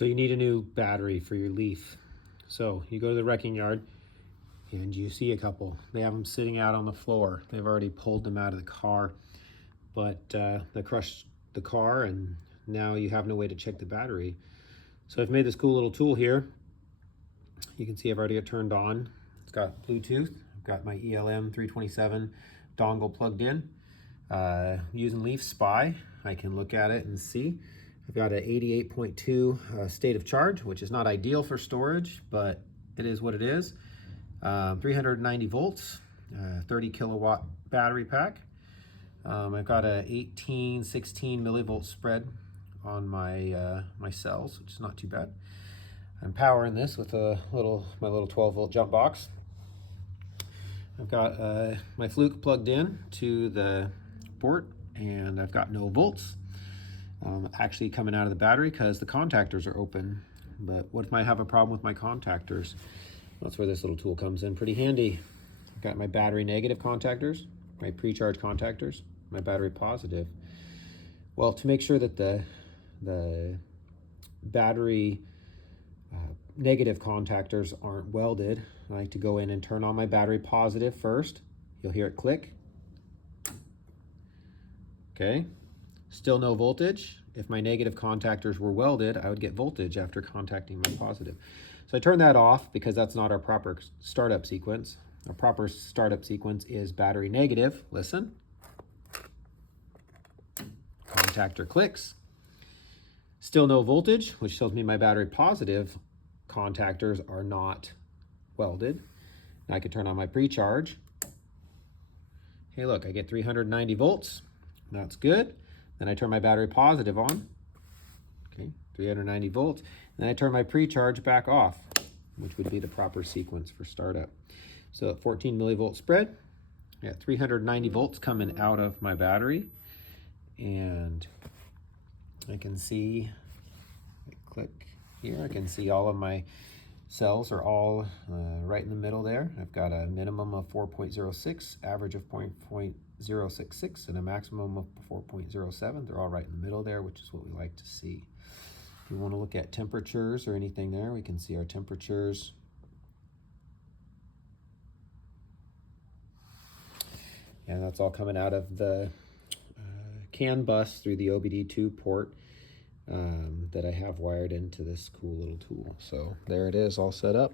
So you need a new battery for your Leaf. So you go to the wrecking yard and you see a couple. They have them sitting out on the floor. They've already pulled them out of the car, but they crushed the car and now you have no way to check the battery. So I've made this cool little tool here. You can see I've already got it turned on. It's got Bluetooth. I've got my ELM 327 dongle plugged in. Using Leaf Spy, I can look at it and see. I've got an 88.2 state of charge, which is not ideal for storage, but it is what it is. 390 volts, 30 kilowatt battery pack. I've got a 16 millivolt spread on my my cells, which is not too bad. I'm powering this with my little 12 volt jump box. I've got my fluke plugged in to the port, and I've got no volts actually coming out of the battery because the contactors are open. But what if I have a problem with my contactors? That's where this little tool comes in pretty handy. I've got my battery negative contactors, my pre-charge contactors, my battery positive. Well, to make sure that the battery negative contactors aren't welded, I like to go in and turn on my battery positive first. You'll hear it click. Okay, still no voltage. If my negative contactors were welded, I would get voltage after contacting my positive. So I turn that off because that's not our proper startup sequence. Our proper startup sequence is battery negative. Listen. Contactor clicks. Still no voltage, which tells me my battery positive contactors are not welded. Now I can turn on my pre-charge. Hey, look, I get 390 volts. That's good. Then I turn my battery positive on. Okay, 390 volts. Then I turn my pre-charge back off, which would be the proper sequence for startup. So 14 millivolt spread. I got 390 volts coming out of my battery. And I can see, click here, I can see all of my cells are all right in the middle there. I've got a minimum of 4.06, average of 0.066, and a maximum of 4.07. They're all right in the middle there, which is what we like to see. If we want to look at temperatures or anything there, we can see our temperatures. And that's all coming out of the CAN bus through the OBD2 port that I have wired into this cool little tool. So there it is, all set up.